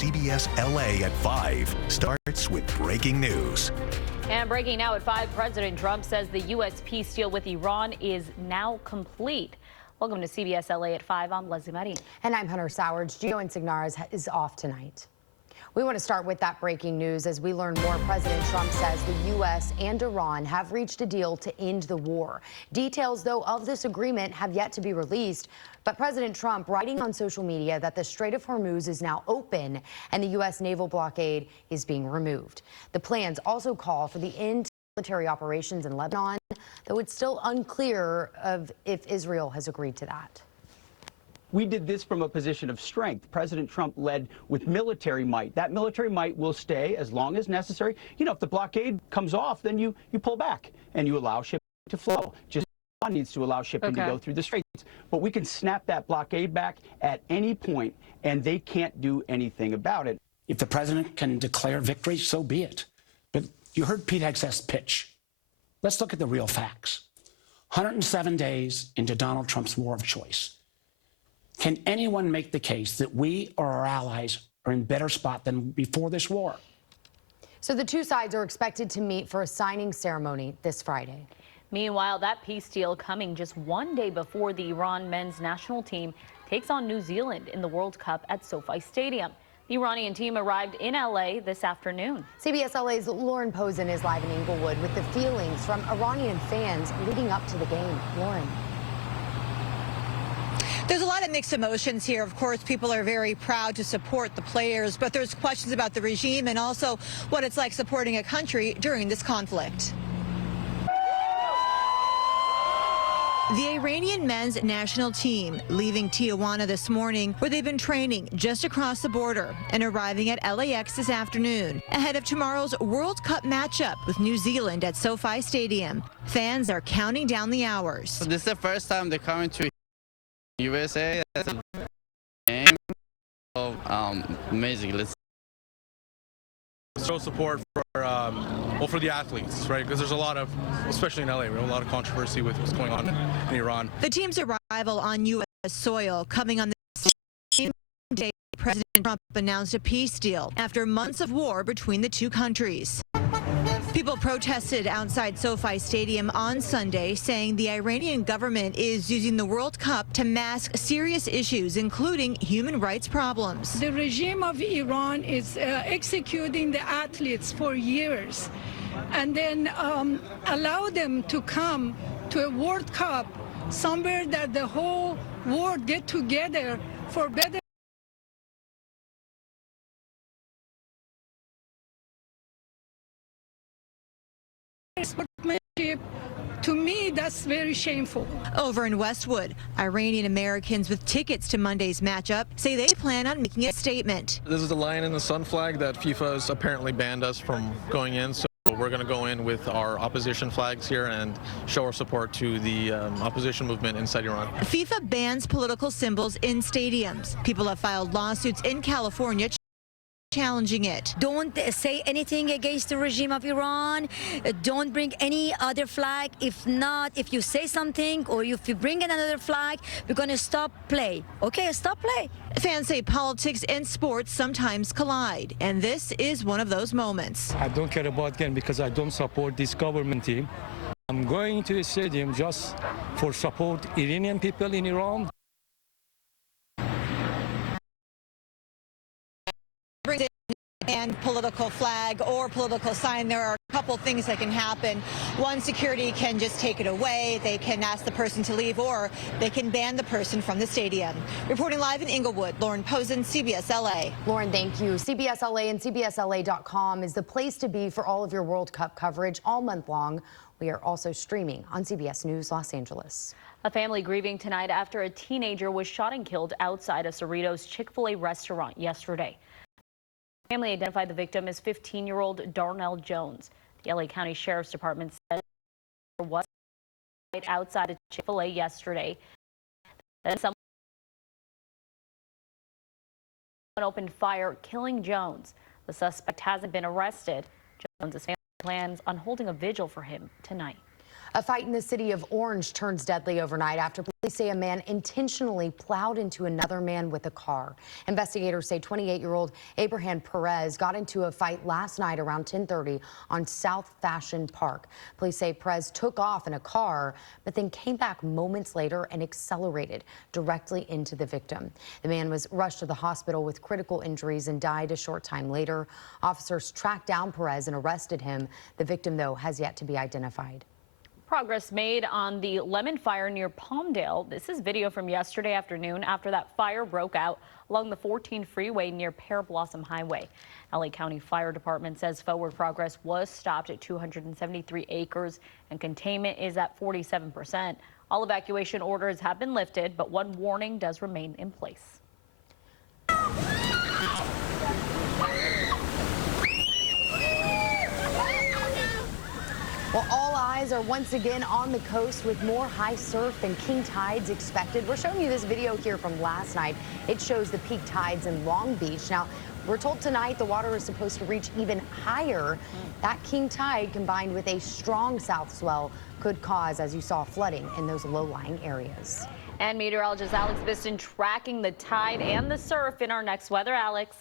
CBS LA at 5 starts with breaking news. And breaking now at 5, President Trump says the U.S. peace deal with Iran is now complete. Welcome to CBS LA at 5. I'm Leslie Meddy. And I'm Hunter Sowers. Gio Insignar is off tonight. We want to start with that breaking news as we learn more. President Trump says the U.S. and Iran have reached a deal to end the war. Details, though, of this agreement have yet to be released. But President Trump writing on social media that the Strait of Hormuz is now open and the U.S. naval blockade is being removed. The plans also call for the end to military operations in Lebanon, though it's still unclear of if Israel has agreed to that. We did this from a position of strength. President Trump led with military might. That military might will stay as long as necessary. You know, if the blockade comes off, then you pull back and you allow shipping to flow. Just one needs to allow shipping to go through the straits. But we can snap that blockade back at any point, and they can't do anything about it. If the president can declare victory, so be it. But you heard Pete Hegseth's pitch. Let's look at the real facts. 107 days into Donald Trump's war of choice. Can anyone make the case that we or our allies are in better spot than before this war? So the two sides are expected to meet for a signing ceremony this Friday. Meanwhile, that peace deal coming just one day before the Iran men's national team takes on New Zealand in the World Cup at SoFi Stadium. The Iranian team arrived in LA this afternoon. CBS LA's Lauren Posen is live in Inglewood with the feelings from Iranian fans leading up to the game. Lauren. There's a lot of mixed emotions here. Of course, people are very proud to support the players, but there's questions about the regime and also what it's like supporting a country during this conflict. The Iranian men's national team leaving Tijuana this morning, where they've been training just across the border, and arriving at LAX this afternoon ahead of tomorrow's World Cup matchup with New Zealand at SoFi Stadium. Fans are counting down the hours. This is the first time they're coming to USA. That's a game. So, amazing. Let's show support for for the athletes, right? Because there's a lot of, especially in LA, we have a lot of controversy with what's going on in Iran. The team's arrival on U.S. soil coming on the same day President Trump announced a peace deal after months of war between the two countries. People protested outside SoFi Stadium on Sunday, saying the Iranian government is using the World Cup to mask serious issues, including human rights problems. The regime of Iran is executing the athletes for years and then allow them to come to a World Cup, somewhere that the whole world get together for better. To me, that's very shameful. Over in Westwood, Iranian Americans with tickets to Monday's matchup say they plan on making a statement. This is the Lion in the Sun flag that FIFA has apparently banned us from going in, so we're going to go in with our opposition flags here and show our support to the opposition movement inside Iran. FIFA bans political symbols in stadiums. People have filed lawsuits in California challenging it. Don't say anything against the regime of Iran. Don't bring any other flag. If not, if you say something or if you bring another flag, we're going to stop play. Okay, stop play. Fans say politics and sports sometimes collide, and this is one of those moments. I don't care about game because I don't support this government team. I'm going to the stadium just for support Iranian people in Iran. And political flag or political sign, there are a couple things that can happen. One, security can just take it away. They can ask the person to leave, or they can ban the person from the stadium. Reporting live in Inglewood, Lauren Posen, CBS LA. Lauren, thank you. CBS LA and CBSLA.com is the place to be for all of your World Cup coverage all month long. We are also streaming on CBS News Los Angeles. A family grieving tonight after a teenager was shot and killed outside a Cerritos Chick-fil-A restaurant yesterday. Family identified the victim as 15-year-old Darnell Jones. The LA County Sheriff's Department said there was a fight outside a Chick-fil-A yesterday. Then someone opened fire, killing Jones. The suspect hasn't been arrested. Jones's family plans on holding a vigil for him tonight. A fight in the city of Orange turns deadly overnight after police say a man intentionally plowed into another man with a car. Investigators say 28-year-old Abraham Perez got into a fight last night around 10:30 on South Fashion Park. Police say Perez took off in a car, but then came back moments later and accelerated directly into the victim. The man was rushed to the hospital with critical injuries and died a short time later. Officers tracked down Perez and arrested him. The victim, though, has yet to be identified. Progress made on the lemon fire near Palmdale. This is video from yesterday afternoon after that fire broke out along the 14 freeway near Pear Blossom Highway. LA County Fire Department says forward progress was stopped at 273 acres and containment is at 47%. All evacuation orders have been lifted, but one warning does remain in place. Well, all eyes are once again on the coast with more high surf and king tides expected. We're showing you this video here from last night. It shows the peak tides in Long Beach. Now, we're told tonight the water is supposed to reach even higher. That king tide combined with a strong south swell could cause, as you saw, flooding in those low-lying areas. And meteorologist Alex Biston tracking the tide and the surf in our next weather. Alex.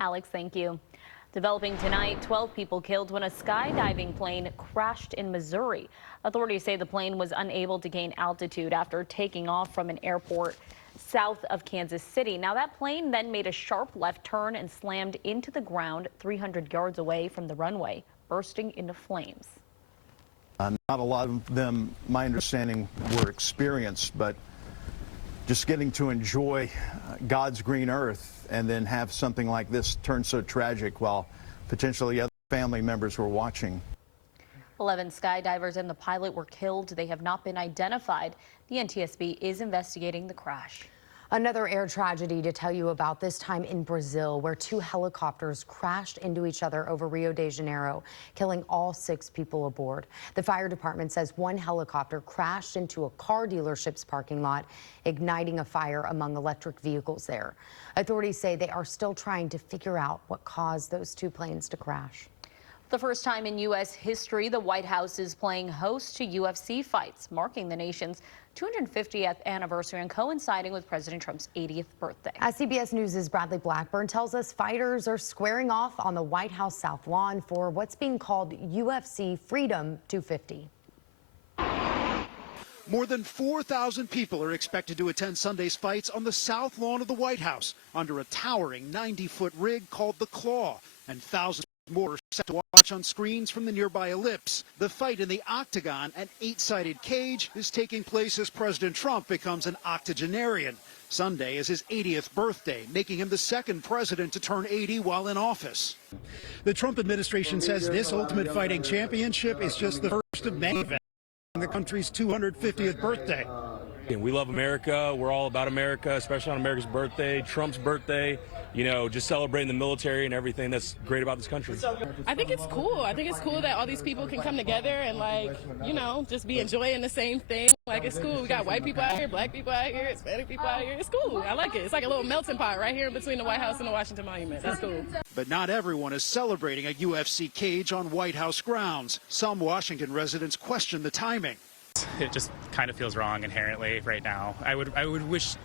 Alex, thank you. Developing tonight, 12 people killed when a skydiving plane crashed in Missouri. Authorities say the plane was unable to gain altitude after taking off from an airport south of Kansas City. Now, that plane then made a sharp left turn and slammed into the ground 300 yards away from the runway, bursting into flames. Not a lot of them, my understanding, were experienced, but just getting to enjoy God's green earth and then have something like this turn so tragic while potentially other family members were watching. 11 skydivers and the pilot were killed. They have not been identified. The NTSB is investigating the crash. Another air tragedy to tell you about, this time in Brazil, where two helicopters crashed into each other over Rio de Janeiro, killing all 6 people aboard. The fire department says one helicopter crashed into a car dealership's parking lot, igniting a fire among electric vehicles there. Authorities say they are still trying to figure out what caused those 2 planes to crash. The first time in U.S. history, the White House is playing host to UFC fights, marking the nation's 250th anniversary and coinciding with President Trump's 80th birthday. As CBS News' Bradley Blackburn tells us, fighters are squaring off on the White House South Lawn for what's being called UFC Freedom 250. More than 4,000 people are expected to attend Sunday's fights on the South Lawn of the White House under a towering 90-foot rig called the Claw, and thousands more are set to watch on screens from the nearby ellipse. The fight in the octagon, an 8-sided cage, is taking place as President Trump becomes an octogenarian. Sunday is his 80th birthday, making him the second president to turn 80 while in office. The Trump administration says this Ultimate Fighting Championship is just the first of many events on the country's 250th birthday. We love America. We're all about America, especially on America's birthday, Trump's birthday. You know, just celebrating the military and everything that's great about this country. I think it's cool. I think it's cool that all these people can come together and, like, you know, just be enjoying the same thing. Like, it's cool. We got white people out here, black people out here, Hispanic people out here. It's cool. I like it. It's like a little melting pot right here in between the White House and the Washington Monument. That's cool. But not everyone is celebrating a UFC cage on White House grounds. Some Washington residents question the timing. It just kind of feels wrong inherently right now. I would wish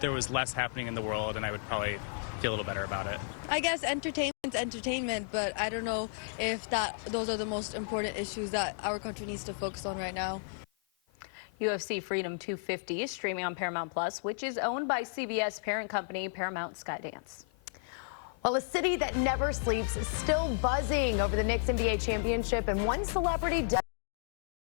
there was less happening in the world, and I would probably feel a little better about it. I guess entertainment's entertainment, but I don't know if those are the most important issues that our country needs to focus on right now. UFC Freedom 250 is streaming on Paramount Plus, which is owned by CBS parent company Paramount Skydance. Well, a city that never sleeps is still buzzing over the Knicks NBA championship, and one celebrity